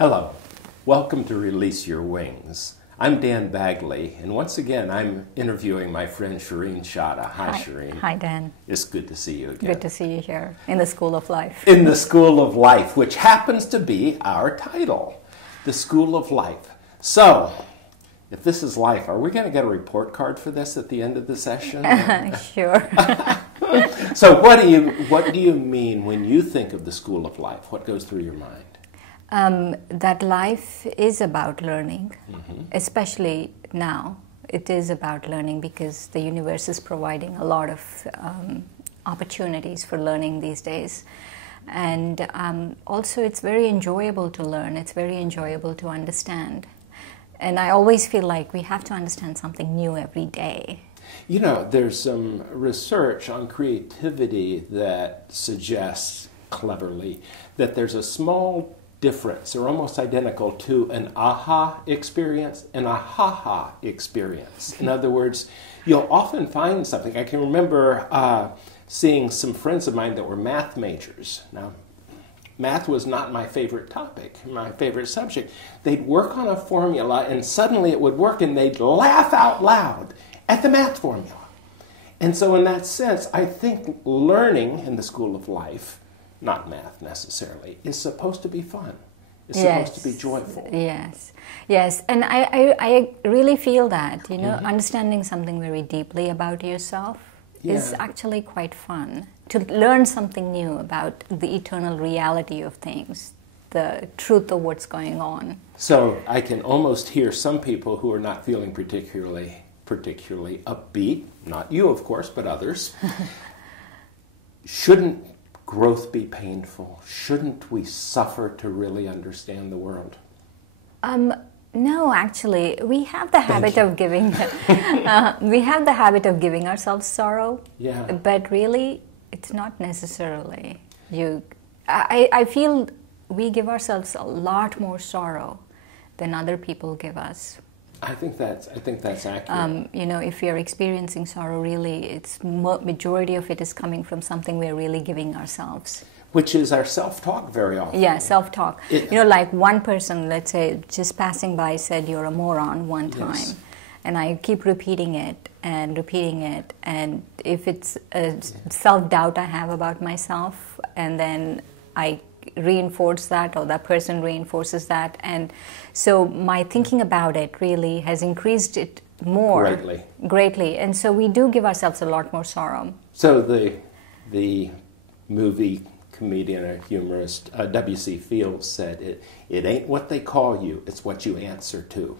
Hello, welcome to Release Your Wings. I'm Dan Bagley, and once again I'm interviewing my friend Shireen Shada. Hi, Shireen. Hi, Dan. It's good to see you again. Good to see you here in the School of Life. In the School of Life, which happens to be our title, the School of Life. So, if this is life, are we going to get a report card for this at the end of the session? Sure. So what do you mean when you think of the School of Life? What goes through your mind? That life is about learning, especially now. It is about learning because the universe is providing a lot of opportunities for learning these days. And also it's very enjoyable to learn. It's very enjoyable to understand. And I always feel like we have to understand something new every day. You know, there's some research on creativity that suggests cleverly that there's a small difference or almost identical to an aha experience and a ha-ha experience. In other words, you'll often find something. I can remember seeing some friends of mine that were math majors. Now, math was not my favorite topic, my favorite subject. They'd work on a formula and suddenly it would work and they'd laugh out loud at the math formula. And so in that sense, I think learning in the School of Life, not math necessarily, is supposed to be fun. It's supposed to be joyful. Yes. And I really feel that, you know, understanding something very deeply about yourself is actually quite fun. To learn something new about the eternal reality of things, the truth of what's going on. So I can almost hear some people who are not feeling particularly upbeat, not you of course, but others. Shouldn't growth be painful? Shouldn't we suffer to really understand the world? No, actually, we have the habit of giving. We have the habit of giving ourselves sorrow. Yeah. But really, it's not necessarily. I feel we give ourselves a lot more sorrow than other people give us. I think that's accurate. You know, if you're experiencing sorrow, really, it's majority of it is coming from something we're really giving ourselves. Which is our self-talk very often. Yeah, self-talk. You know, like one person, let's say, just passing by said, "You're a moron," one time. Yes. And I keep repeating it. And if it's a self-doubt I have about myself, and then I reinforce that, or that person reinforces that, and so my thinking about it really has increased it more greatly, and so we do give ourselves a lot more sorrow. So the movie comedian or humorist W.C. Fields said, it ain't what they call you, it's what you answer to.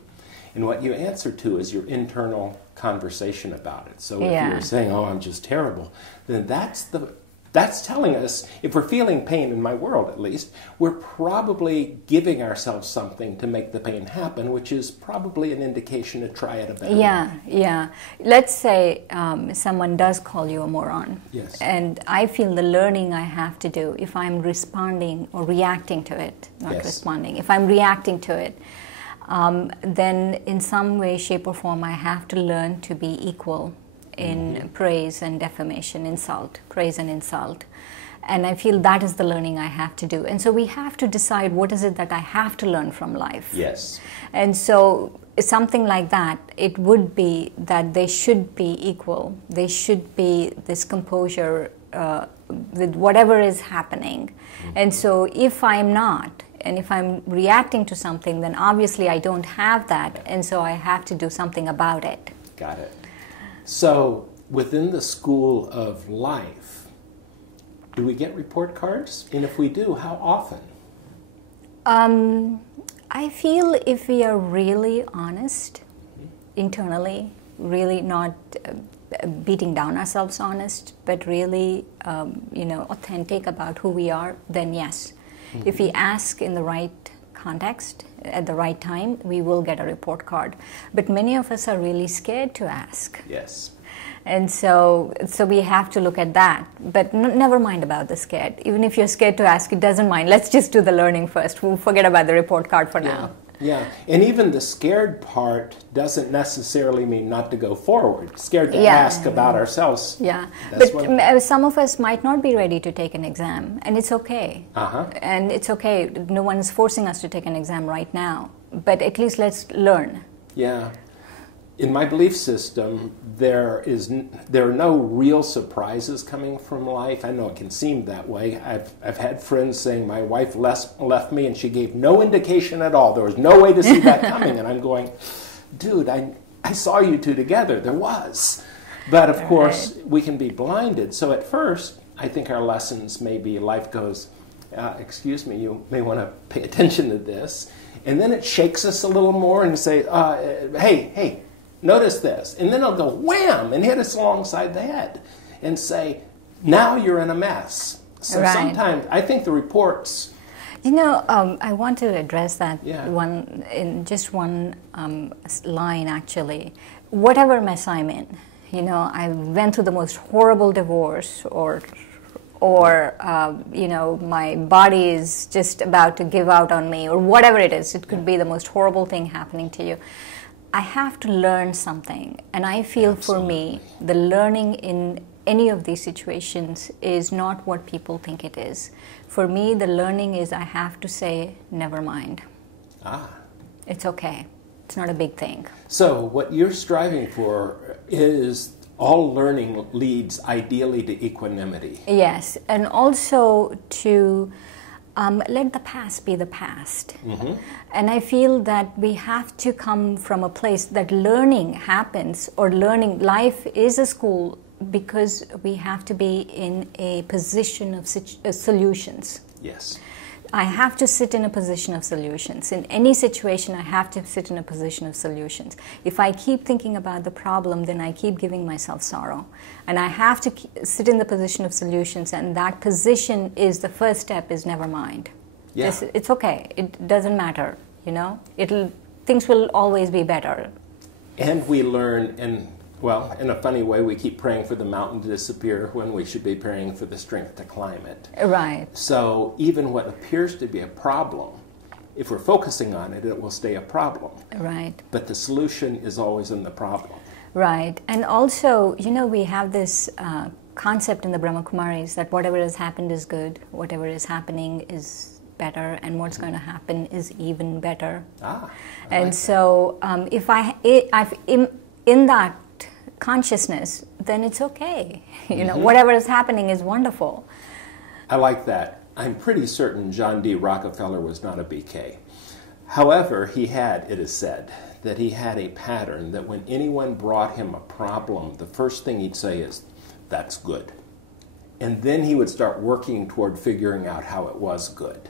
And what you answer to is your internal conversation about it. So if you're saying, "Oh, I'm just terrible," then that's telling us, if we're feeling pain, in my world at least, we're probably giving ourselves something to make the pain happen, which is probably an indication to try it a better way. Yeah. Let's say someone does call you a moron. Yes. And I feel the learning I have to do, if I'm responding or reacting to it, not responding, if I'm reacting to it, then in some way, shape or form, I have to learn to be equal in praise and defamation, praise and insult. And I feel that is the learning I have to do. And so we have to decide what is it that I have to learn from life. Yes. And so something like that, it would be that they should be equal. They should be this composure with whatever is happening. And so if I'm not, and if I'm reacting to something, then obviously I don't have that. And so I have to do something about it. Got it. So, within the School of Life, do we get report cards? And if we do, how often? I feel if we are really honest internally, really not beating down ourselves honest, but really, authentic about who we are, then yes. If we ask in the right context, at the right time, we will get a report card. But many of us are really scared to ask. Yes. And so we have to look at that. But never mind about the scared. Even if you're scared to ask, it doesn't mind. Let's just do the learning first. We'll forget about the report card for now. Yeah, and even the scared part doesn't necessarily mean not to go forward. Scared to ask about ourselves. Yeah, That's but some of us might not be ready to take an exam, and it's okay. And it's okay. No one's forcing us to take an exam right now, but at least let's learn. Yeah. In my belief system, there are no real surprises coming from life. I know it can seem that way. I've had friends saying my wife left me and she gave no indication at all. There was no way to see that coming. And I'm going, dude, I saw you two together. There was. But of course, we can be blinded. So at first, I think our lessons may be life goes, excuse me, you may want to pay attention to this. And then it shakes us a little more and say, hey, notice this. And then it'll go wham and hit us alongside the head and say, now you're in a mess. So sometimes I think the reports... I want to address that one line actually. Whatever mess I'm in, I went through the most horrible divorce or my body is just about to give out on me or whatever it is. It could be the most horrible thing happening to you. I have to learn something, and I feel for me, the learning in any of these situations is not what people think it is. For me, the learning is I have to say, never mind. It's okay. It's not a big thing. So what you're striving for is all learning leads ideally to equanimity. Yes, and also to... let the past be the past. And I feel that we have to come from a place that learning happens, or life is a school, because we have to be in a position of solutions. Yes. I have to sit in a position of solutions. In any situation, I have to sit in a position of solutions. If I keep thinking about the problem, then I keep giving myself sorrow. And I have to sit in the position of solutions, and that position is the first step, is never mind. Yeah. It's okay. It doesn't matter, things will always be better. And we learn, in a funny way, we keep praying for the mountain to disappear when we should be praying for the strength to climb it. Right. So even what appears to be a problem, if we're focusing on it, it will stay a problem. Right. But the solution is always in the problem. Right. And also, we have this concept in the Brahma Kumaris that whatever has happened is good, whatever is happening is better, and what's going to happen is even better. And so if I'm in that consciousness, then it's okay. Whatever is happening is wonderful. I like that. I'm pretty certain John D. Rockefeller was not a BK. However, it is said, that he had a pattern that when anyone brought him a problem, the first thing he'd say is, that's good. And then he would start working toward figuring out how it was good.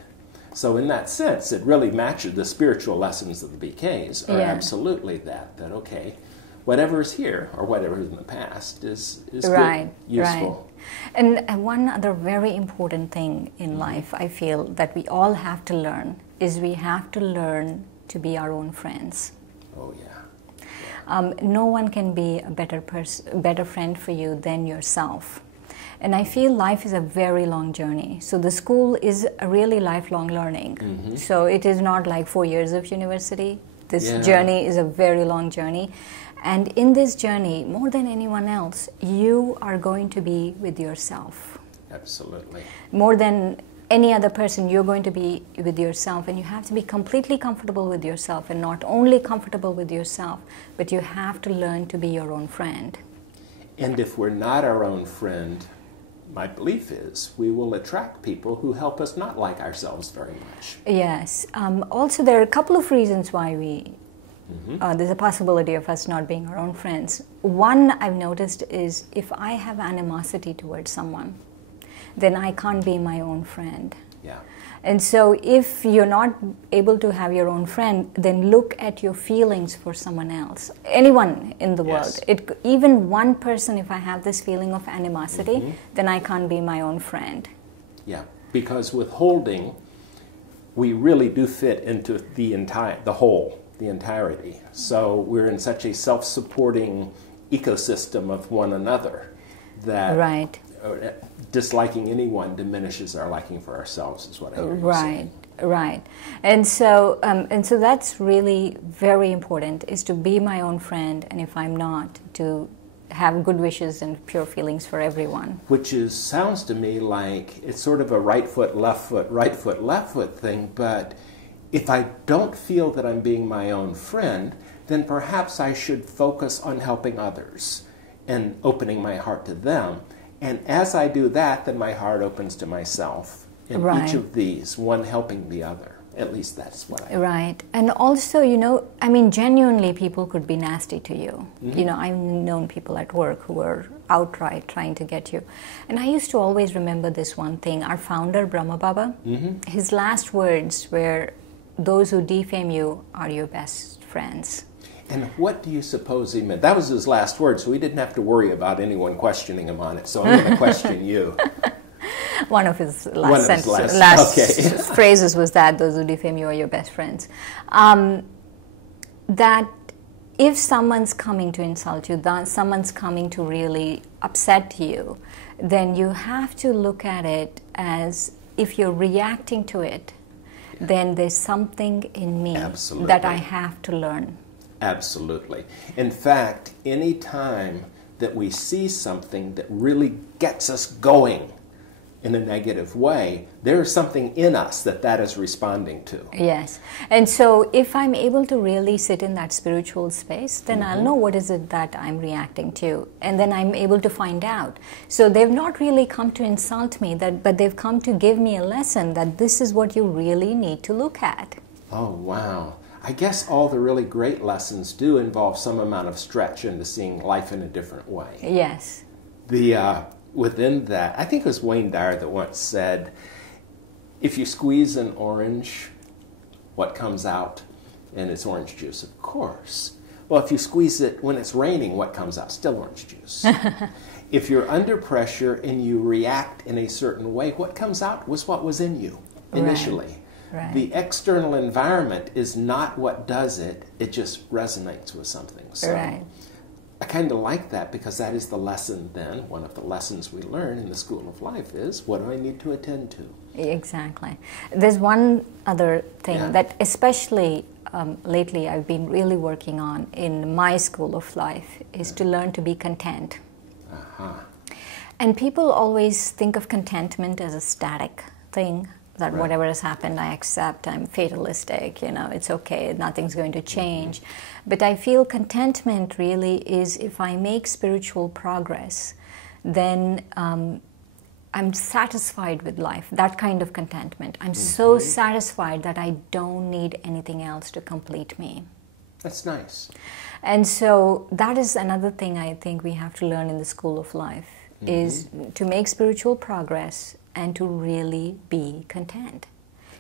So in that sense, it really matches the spiritual lessons of the BKs are absolutely that okay, whatever is here or whatever is in the past is good, useful. Right. And one other very important thing in life, I feel, that we all have to learn is we have to learn to be our own friends. Oh, yeah. No one can be a better friend for you than yourself. And I feel life is a very long journey. So the school is a really lifelong learning. So it is not like 4 years of university. This journey is a very long journey. And in this journey, more than anyone else, you are going to be with yourself. Absolutely. More than any other person, you're going to be with yourself, and you have to be completely comfortable with yourself, and not only comfortable with yourself, but you have to learn to be your own friend. And if we're not our own friend, my belief is we will attract people who help us not like ourselves very much. Yes. Also, there are a couple of reasons why there's a possibility of us not being our own friends. One I've noticed is if I have animosity towards someone, then I can't be my own friend. Yeah. And so if you're not able to have your own friend, then look at your feelings for someone else. Anyone in the world. Even one person, if I have this feeling of animosity, then I can't be my own friend. Yeah, because withholding, we really do fit into the entirety. So we're in such a self-supporting ecosystem of one another that disliking anyone diminishes our liking for ourselves, is what I hear you say. Right. And so that's really very important, is to be my own friend, and if I'm not, to have good wishes and pure feelings for everyone. Which sounds to me like it's sort of a right foot, left foot thing, but if I don't feel that I'm being my own friend, then perhaps I should focus on helping others and opening my heart to them. And as I do that, then my heart opens to myself. In each of these, one helping the other. At least that's what I... Right. And also, genuinely people could be nasty to you. Mm-hmm. I've known people at work who were outright trying to get you. And I used to always remember this one thing. Our founder, Brahma Baba, his last words were, "Those who defame you are your best friends." And what do you suppose he meant? That was his last word, so he didn't have to worry about anyone questioning him on it. So I'm going to question you. One of his last phrases was that, "Those who defame you are your best friends." That if someone's coming to insult you, that someone's coming to really upset you, then you have to look at it as, if you're reacting to it, then there's something in me that I have to learn. Absolutely. In fact, any time that we see something that really gets us going in a negative way, there's something in us that is responding to. Yes. And so if I'm able to really sit in that spiritual space, then I'll know what is it that I'm reacting to. And then I'm able to find out. So they've not really come to insult me, but they've come to give me a lesson that this is what you really need to look at. Oh, wow. I guess all the really great lessons do involve some amount of stretch into seeing life in a different way. Yes. Within that, I think it was Wayne Dyer that once said, if you squeeze an orange, what comes out? And it's orange juice, of course. Well, if you squeeze it when it's raining, what comes out? Still orange juice. If you're under pressure and you react in a certain way, what comes out was what was in you initially. Right. The external environment is not what does it, it just resonates with something. So I kind of like that, because that is the lesson then. One of the lessons we learn in the School of Life is, what do I need to attend to? Exactly. There's one other thing that especially lately I've been really working on in my School of Life, is to learn to be content. And people always think of contentment as a static thing, that whatever has happened, I accept, I'm fatalistic, it's okay, nothing's going to change. But I feel contentment really is, if I make spiritual progress, then I'm satisfied with life, that kind of contentment. I'm so satisfied that I don't need anything else to complete me. That's nice. And so that is another thing I think we have to learn in the School of Life, is to make spiritual progress and to really be content.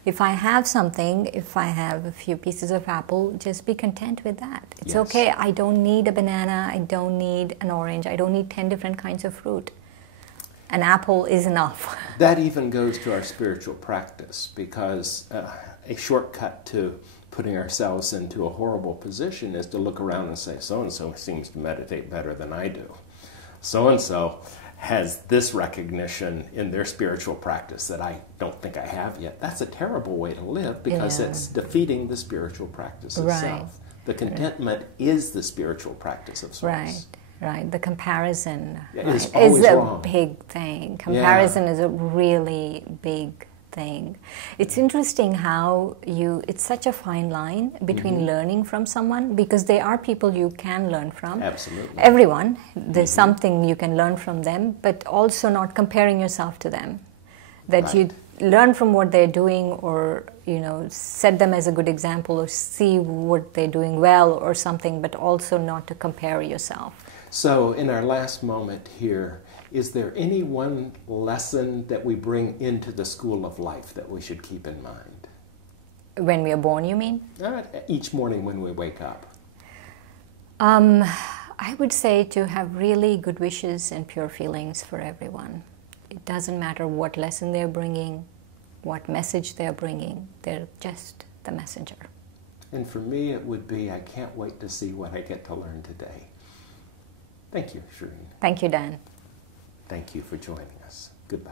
If I have something, if I have a few pieces of apple, just be content with that. It's okay. I don't need a banana. I don't need an orange. I don't need 10 different kinds of fruit. An apple is enough. That even goes to our spiritual practice, because a shortcut to putting ourselves into a horrible position is to look around and say, so-and-so seems to meditate better than I do. So-and-so has this recognition in their spiritual practice that I don't think I have yet. That's a terrible way to live, because it's defeating the spiritual practice itself. The contentment is the spiritual practice of sorts. Right. The comparison is a big thing. Comparison is a really big thing. It's interesting how it's such a fine line between learning from someone, because there are people you can learn from. Absolutely. Everyone. There's something you can learn from them, but also not comparing yourself to them. That you learn from what they're doing, or set them as a good example, or see what they're doing well or something, but also not to compare yourself. So in our last moment here, is there any one lesson that we bring into the School of Life that we should keep in mind? When we are born, you mean? Each morning when we wake up. I would say to have really good wishes and pure feelings for everyone. It doesn't matter what lesson they're bringing, what message they're bringing. They're just the messenger. And for me, it would be, I can't wait to see what I get to learn today. Thank you, Shireen. Thank you, Dan. Thank you for joining us. Goodbye.